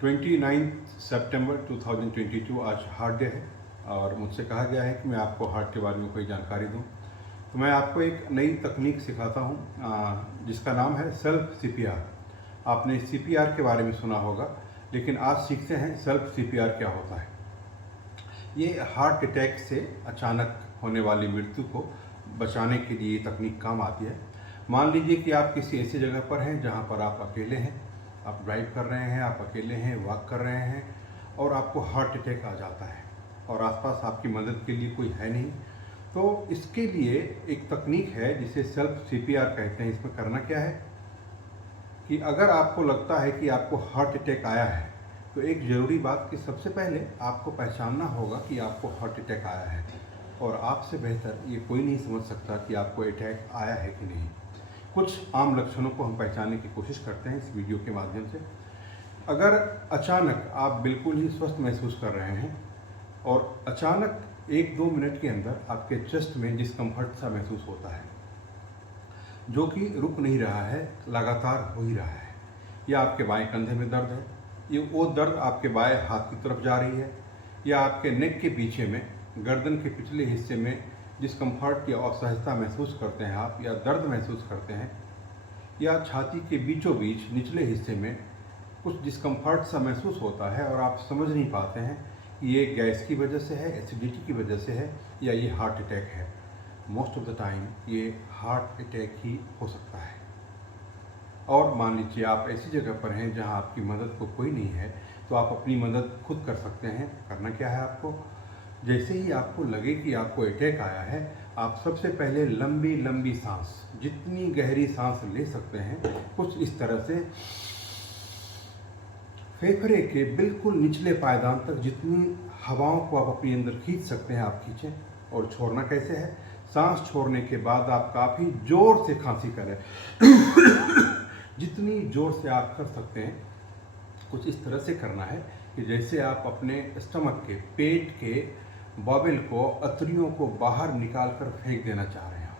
29 सितंबर 2022 आज heart day है और मुझसे कहा गया है कि मैं आपको हार्ट के बारे में कोई जानकारी दूं। तो मैं आपको एक नई तकनीक सिखाता हूं जिसका नाम है सेल्फ सीपीआर। आपने सीपीआर के बारे में सुना होगा, लेकिन आज सीखते हैं सेल्फ सीपीआर क्या होता है। ये हार्ट अटैक से अचानक होने वाली मृत्यु को बचाने के लिए ये तकनीक काम आती है। मान लीजिए कि आप किसी ऐसी जगह पर हैं जहाँ पर आप अकेले हैं, आप ड्राइव कर रहे हैं, आप अकेले हैं, वॉक कर रहे हैं और आपको हार्ट अटैक आ जाता है और आसपास आपकी मदद के लिए कोई है नहीं। तो इसके लिए एक तकनीक है जिसे सेल्फ सीपीआर कहते हैं। इसमें करना क्या है कि अगर आपको लगता है कि आपको हार्ट अटैक आया है तो एक ज़रूरी बात कि सबसे पहले आपको पहचानना होगा कि आपको हार्ट अटैक आया है, और आपसे बेहतर ये कोई नहीं समझ सकता कि आपको अटैक आया है कि नहीं। कुछ आम लक्षणों को हम पहचानने की कोशिश करते हैं इस वीडियो के माध्यम से। अगर अचानक आप बिल्कुल ही स्वस्थ महसूस कर रहे हैं और अचानक 1-2 मिनट के अंदर आपके चेस्ट में डिस्कम्फर्ट सा महसूस होता है जो कि रुक नहीं रहा है, लगातार हो ही रहा है, या आपके बाएं कंधे में दर्द है, ये वो दर्द आपके बाएं हाथ की तरफ जा रही है, या आपके नेक के पीछे में गर्दन के पिछले हिस्से में डिस्कम्फर्ट या असहजता महसूस करते हैं आप, या दर्द महसूस करते हैं, या छाती के बीचों बीच निचले हिस्से में कुछ डिस्कम्फर्ट सा महसूस होता है और आप समझ नहीं पाते हैं कि ये गैस की वजह से है, एसिडिटी की वजह से है, या ये हार्ट अटैक है। मोस्ट ऑफ द टाइम ये हार्ट अटैक ही हो सकता है। और मान लीजिए आप ऐसी जगह पर हैं जहां आपकी मदद को कोई नहीं है, तो आप अपनी मदद खुद कर सकते हैं। करना क्या है आपको, जैसे ही आपको लगे कि आपको अटैक आया है, आप सबसे पहले लंबी लंबी सांस, जितनी गहरी सांस ले सकते हैं, कुछ इस तरह से फेफड़े के बिल्कुल निचले पायदान तक जितनी हवाओं को आप अपने अंदर खींच सकते हैं आप खींचें। और छोड़ना कैसे है, सांस छोड़ने के बाद आप काफ़ी जोर से खांसी करें जितनी जोर से आप कर सकते हैं कुछ इस तरह से करना है कि जैसे आप अपने स्टमक के, पेट के बबल को, अतरियों को बाहर निकाल कर फेंक देना चाह रहे हैं।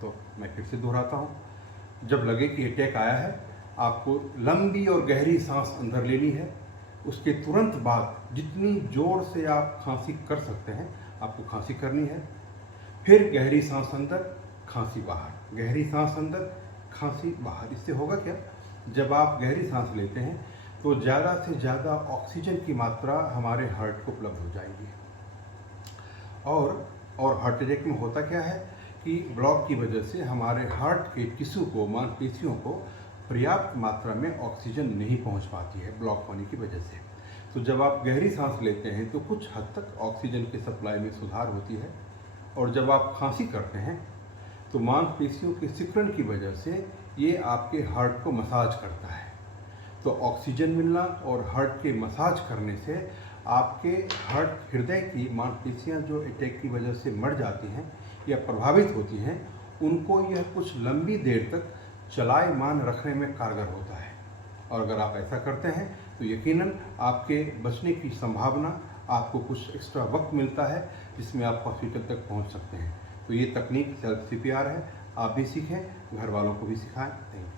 तो मैं फिर से दोहराता हूँ, जब लगे कि अटैक आया है, आपको लंबी और गहरी सांस अंदर लेनी है। उसके तुरंत बाद जितनी जोर से आप खांसी कर सकते हैं आपको खांसी करनी है। फिर गहरी सांस अंदर, खांसी बाहर, गहरी सांस अंदर, खांसी बाहर। इससे होगा क्या, जब आप गहरी सांस लेते हैं तो ज़्यादा से ज़्यादा ऑक्सीजन की मात्रा हमारे हार्ट को उपलब्ध हो जाएगी। और हार्ट अटैक में होता क्या है कि ब्लॉक की वजह से हमारे हार्ट के टिश्यू को, मांसपेशियों को पर्याप्त मात्रा में ऑक्सीजन नहीं पहुंच पाती है ब्लॉक होने की वजह से। तो जब आप गहरी सांस लेते हैं तो कुछ हद तक ऑक्सीजन की सप्लाई में सुधार होती है, और जब आप खांसी करते हैं तो मांसपेशियों के सिकुड़न की वजह से ये आपके हार्ट को मसाज करता है। तो ऑक्सीजन मिलना और हार्ट के मसाज करने से आपके हार्ट, हृदय की मांसपेशियां जो अटैक की वजह से मर जाती हैं या प्रभावित होती हैं, उनको यह कुछ लंबी देर तक चलायमान रखने में कारगर होता है। और अगर आप ऐसा करते हैं तो यकीनन आपके बचने की संभावना, आपको कुछ एक्स्ट्रा वक्त मिलता है जिसमें आप हॉस्पिटल तक पहुंच सकते हैं। तो ये तकनीक सेल्फ सीपीआर है, आप भी सीखें, घर वालों को भी सिखाएं। Thank you.